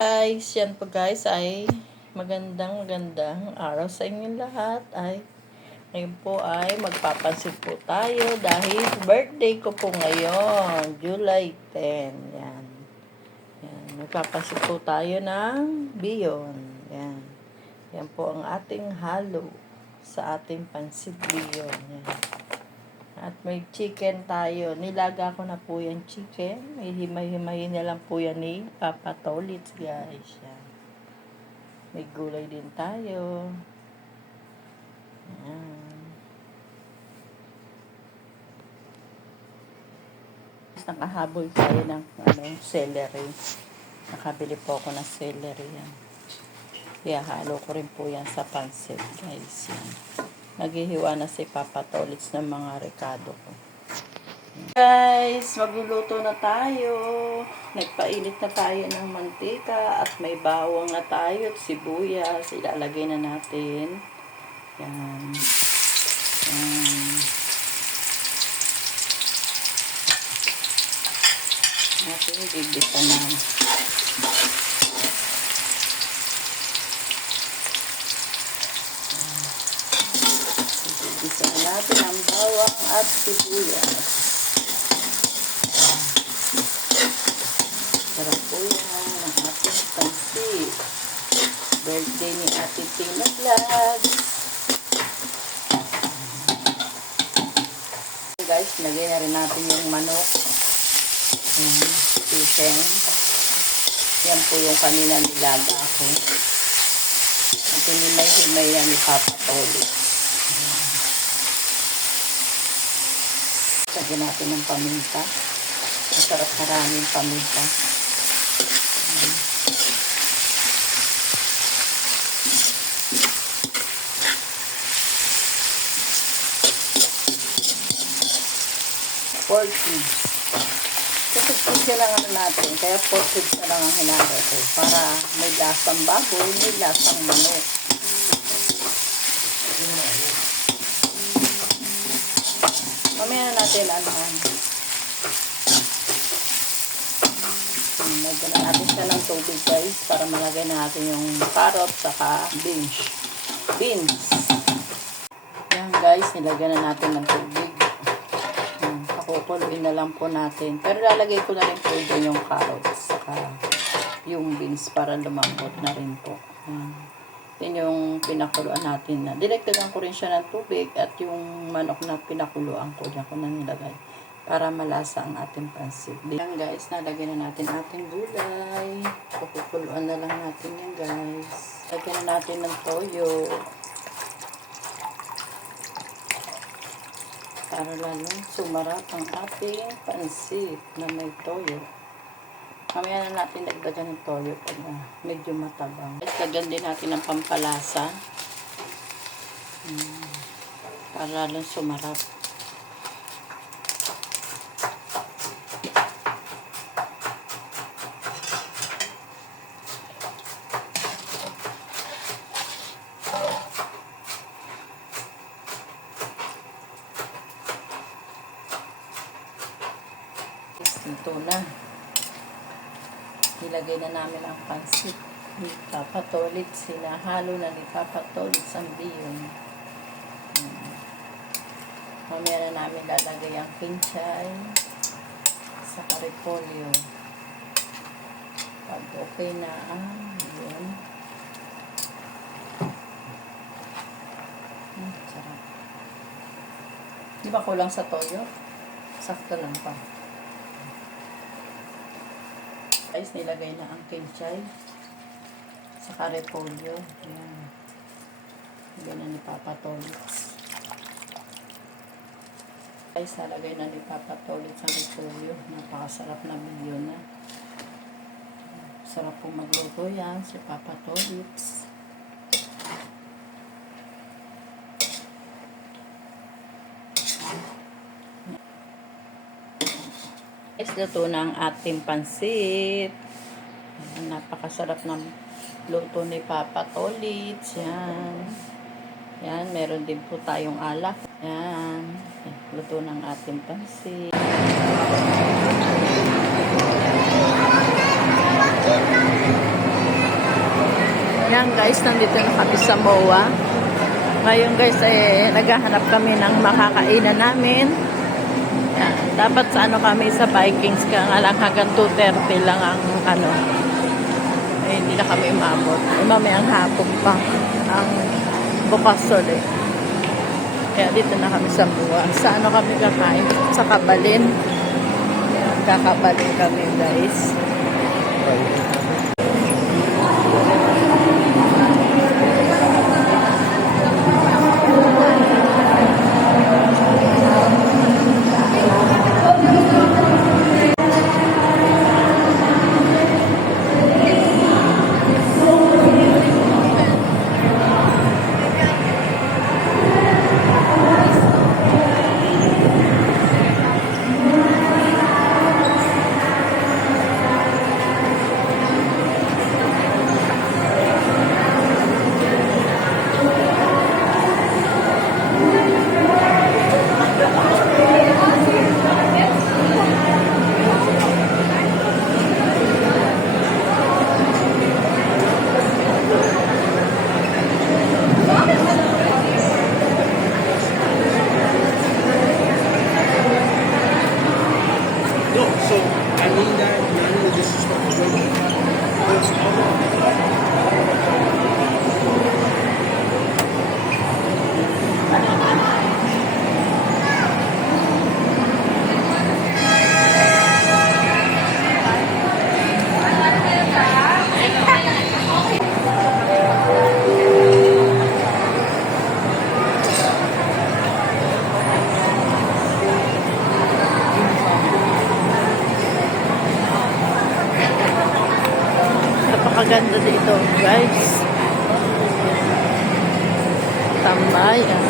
Guys, yan po guys ay magandang araw sa inyong lahat. Ngayon po ay magpapansin po tayo dahil birthday ko po ngayon, July 10. Yan. Yan. Magpapansin po tayo ng Beyond. Yan. Yan po ang ating halo sa ating pansit Beyond. Yan. At may chicken tayo. Nilaga ko na po yung chicken. May himay-himay na lang po yan ni Papa Tolits, guys. Yan. May gulay din tayo. Yan. Nakahabol tayo ng celery. Nakabili po ako ng celery. Yan. Kaya halo ko rin po yan sa pansit, guys. Yan. Naghihiwa na si Papa Tolits ng mga rekado ko. Guys, magluluto na tayo. Nagpainit na tayo ng mantika at may bawang na tayo at sibuyas. Ilalagay na natin. Yan. Yan. Natin bibita na. Isa natin ang bawang at sibuyas. Sarap po yan ang ating pansit. Birthday ni Ate Tina Vlog. Guys, lagay na rin natin yung manok. Chicken. Yan po yung kanina nilaga ko. At hinimay-himay yan ni Papa Tolits. Lagyan natin ng paminta. Masarap maraming paminta. Pork cubes. Kasi cubes lang natin. Kaya pork cubes na lang ang hinalo ko. Para may lasang baboy, may lasang manok. Mamaya na natin lagyan na natin siya ng tubig, guys, para malagay na natin yung carrot saka beans. Yan, guys, nilagyan na natin ng tubig. Pakukuluin na lang po natin. Pero lalagay ko na rin po dyan yung carrots saka yung beans para lumambot na rin po. Yan yung pinakuluan natin na. Dinagdagan ko rin siya ng tubig at yung manok na pinakuluan ko, dyan ko na nilagay para malasa ang ating pansit. Yan, guys, nalagyan na natin ating gulay. Pakukuluan na lang natin yan, guys. Lagyan na natin ng toyo para lalong sumarap ang ating pansit na may toyo. Mamaya na natin dagdagan ng toyo pag medyo matabang. Dagdagan din natin ng pampalasa para lalong sumarap. Ito na. Nilagay na namin ang pansit ni Papa Tolits. Sinahalo na ni Papa Tolits ang Beyond. Mamaya na namin lalagay ang kinchay sa repolyo. Pag okay na yun. Sarap. Di ba kulang sa toyo? Sakto lang pa. Guys, nilagay na ang kinchay sa repolyo. Ayan. Nilagay na ni Papa Tolits. Guys, nalagay na ni Papa Tolits ang repolyo. Napakasarap na Beyond na. Sarap po magluto yan si Papa Tolits. Guys, luto na ang ating pansit. Napakasarap ng luto ni Papa Tolits. Yan. Yan, meron din po tayong alak. Yan. Luto ng ating pansit. Ayan guys, nandito na kami sa MOA. Ngayon guys, naghahanap kami ng makakainan namin. Ayan, dapat sa kami sa Vikings, kaya nga lang hanggang 2:30 lang ang hindi na kami umabot. Mamayang hapon pa ang bukas ulit. Kaya dito na kami sa MOA. Sa kami kakain? Sa Kabalin. Ayan, kakabalin kami guys. Napakaganda dito guys. Tambayan.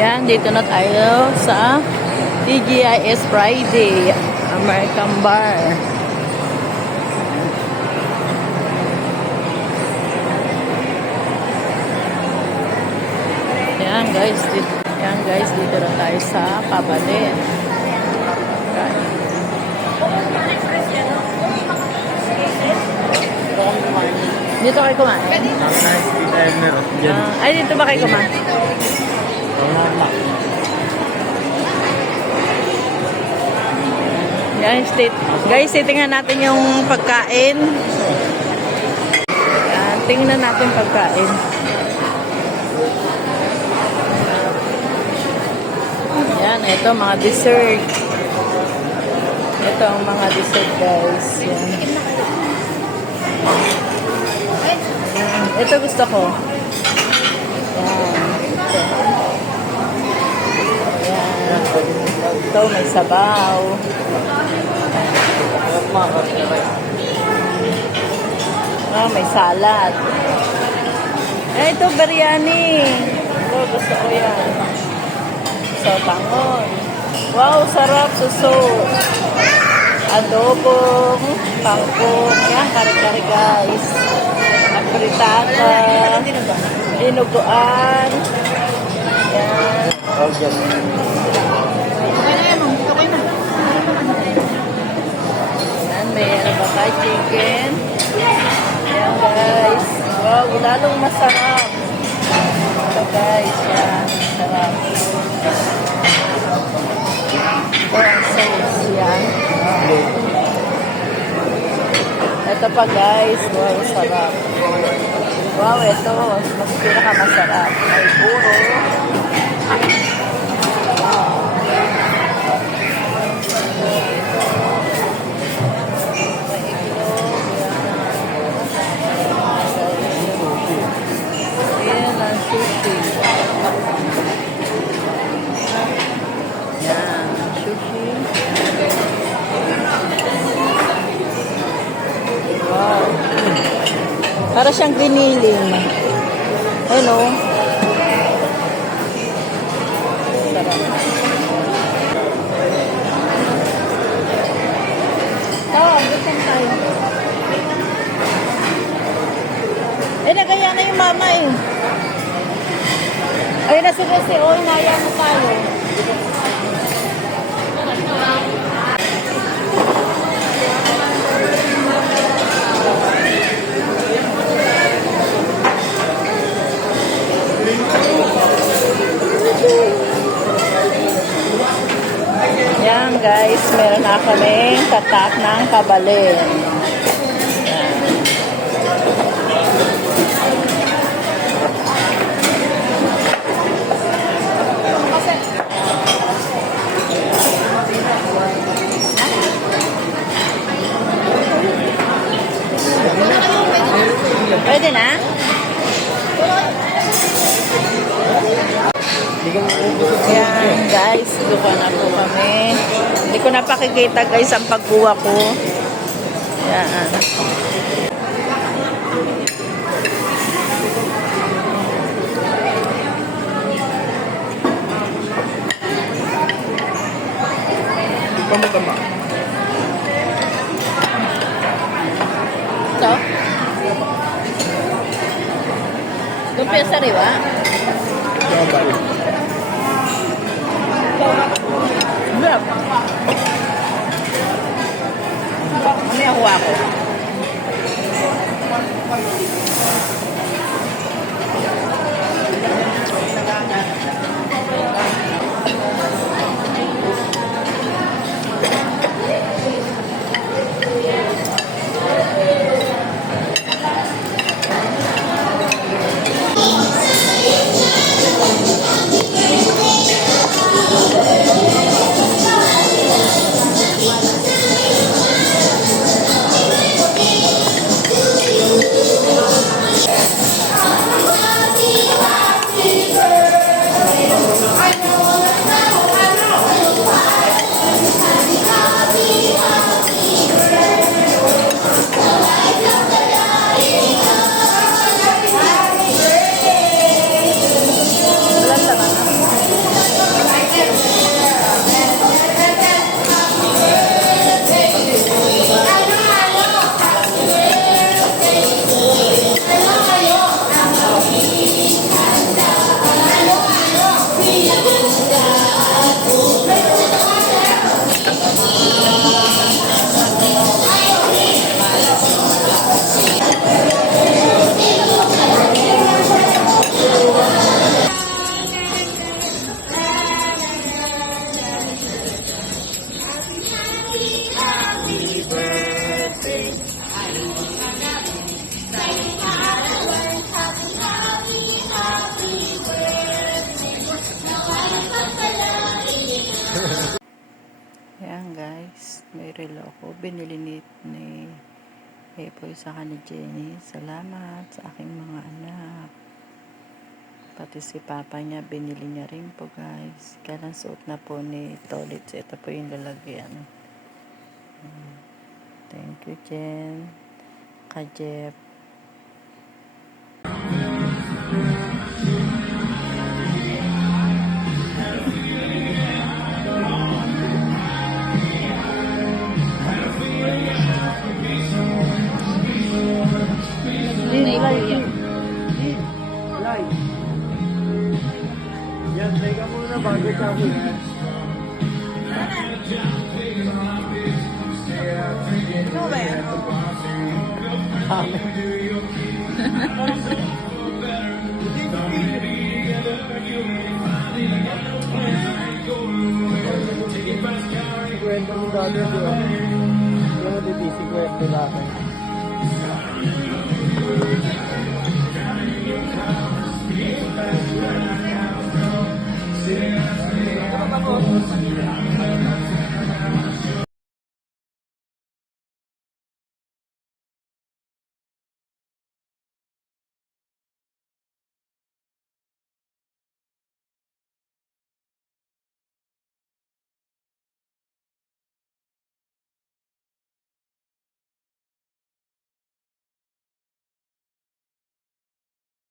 Yan, dito na tayo sa TGIS Friday American Bar. Yan guys, dito na tayo sa Kabalin. Dito kayo kumain? Ay, dito ba kayo kumain? Guys, titingnan natin yung pagkain. Yan, tingnan natin pagkain. Yan, ito mga dessert. Ito ang mga dessert guys. Yan. Ito gusto ko. Yan. Ito may sabaw. May salad. Ito biryani. Ito gusto ko yan. So, tangon. Wow, sarap. Suso. Adobong. Pangkong. Yan, kare-kare guys. Fritata, dinuguan. Yan. Yan, may ba tayo chicken. Yan guys. Wow, lalong masarap. Ito guys, yan. Sarap. Ito ang sauce yan. Ito pa guys, wow, sarap. Wow, ito, mas pinakamasarap. Ay, puro. Wow. Ayan ang sushi. Yan, sushi. Wow. Para siyang giniling. Hello. Sarap. Gutom tayo. Nagaya na yung mama eh. Ayun na sila si Oy, naya mo tayo. kaming tatak ng kabalin. Pwede na? Yan guys, luka na po kami. Hindi ko napakikita guys ang pagkuha ko. Yan. Pamatama. Ito? Lumpia sariwa? Sabay. Sarap. Mamaya huwa ko. Ayan guys, may relo ako. Binili ni Epoy sa ni Jenny. Salamat sa aking mga anak. Pati si papa niya, binili niya rin po guys. Kailan suot na po ni Tolit. Ito po yung lalagyan. Thank you Jen. Ka-Jeff. Yan, teka muna bago kami. Ikaw ba yan? Kwento mo dati, di ba? Yung dito, si kwento natin.